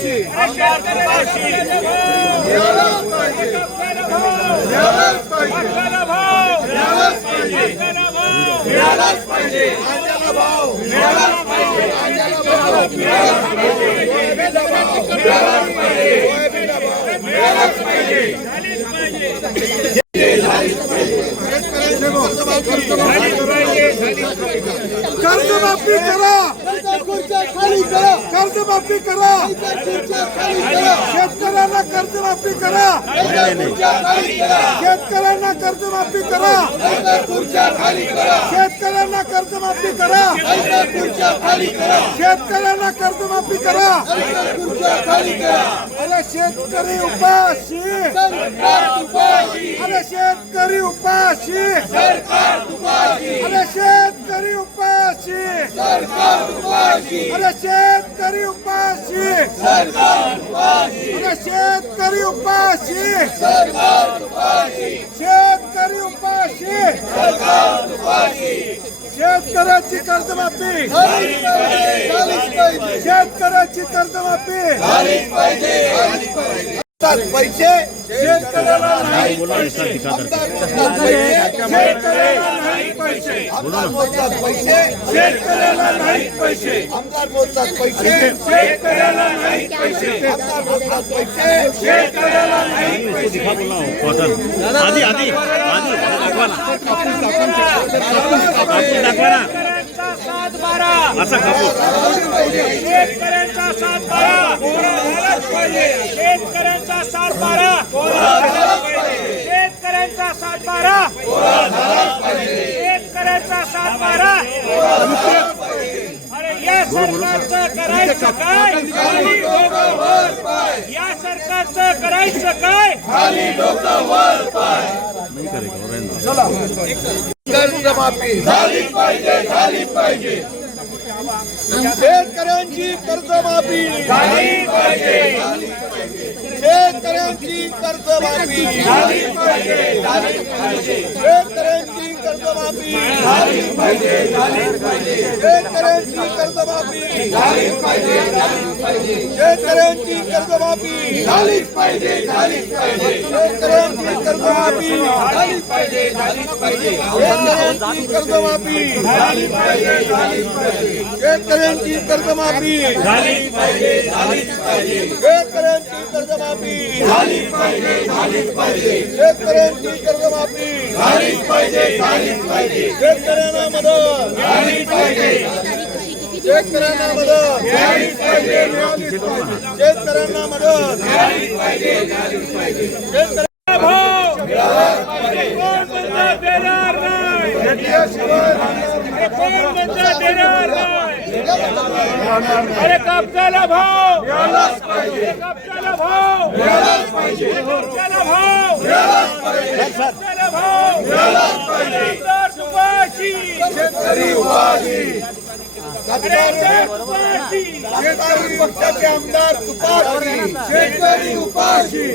तुपाशी मिळालाच पाहिजे कांद्याला भाव मिळालाच पाहिजे कांद्याला भाव मिळालाच पाहिजे मिळालाच पाहिजे कर्जमाफी करा खाली करा कर्जमाफी करा शेतकऱ्यांना कर्जमाफी करा शेतकऱ्यांना कर्जमाफी करा शेतकऱ्यांना कर्जमाफी करा शेतकऱ्यांना कर्जमाफी करा अरे शेतकरी उपाशी अरे शेतकरी उपाशी अरे शेतकरी उपाशी अरे शेतकरी उपाशी अरे शेतकरी उपाशी शेतकरी उपाशी शेतकऱ्याची कर्जमाफी शेतकऱ्याची कर्जमाफी पैसे शेतकऱ्याला नाही पैसे शेतकऱ्याला नाही पैसे आमदार मोजतात पैसे शेतकऱ्याला नाही पैसे आमदार मोजतात पैसे शेतकऱ्याला नाही पैसे आमदार मोजतात पैसे शेतकऱ्याला नाही पैसे आधी आधी आधी दाखवा ना दाखवा ना असा कापूस शेतकऱ्यांचा 7/12 शेतकऱ्यांचा 7/12 शेतकऱ्यांचा 7/12 शेतकऱ्यांचा 7/12 अरे या सरकारचं करायचं काय खाली डोकं वर पाय या सरकारचं करायचं काय खाली डोकं वर पाय चला कर्जमाफी झाली पाहिजे शेतकऱ्यांची कर्जमाफी झाली पाहिजे शेतकऱ्यांची कर्जमाफी झाली पाहिजे शेतकऱ्यांची कर्जमाफी झाली पाहिजे शेतकऱ्यांची कर्जमाफी झाली पाहिजे शेतकऱ्यांची कर्जमाफी झालीच पाहिजे शेतकऱ्यांची कर्जमाफी झालीच पाहिजे शेतकऱ्यांची कर्जमाफी झाली पाहिजे शेतकऱ्यांची कर्जमाफी झाली पाहिजे शेतकऱ्यांची कर्जमाफी झाली पाहिजे शेतकऱ्यांची कर्जमाफी झालीच पाहिजे शेतकऱ्यांना मदत झाली पाहिजे शेतकऱ्यांना मदत झालीच पाहिजे शेतकऱ्यांना मदत झालीच पाहिजे शेतकऱ्यांना भाव कोण बंद देणार नाही कोण बंद देणार नाही अरे कापसाला भाव मिळालाच पाहिजे कापसाला भाव मिळालाच पाहिजे कापसाला भाव मिळालाच पाहिजे कापसाला भाव मिळालाच पाहिजे आमदार तुपाशी शेतकरी उपाशी शेतकरी पक्षाचे आमदार तुपाशी शेतकरी उपाशी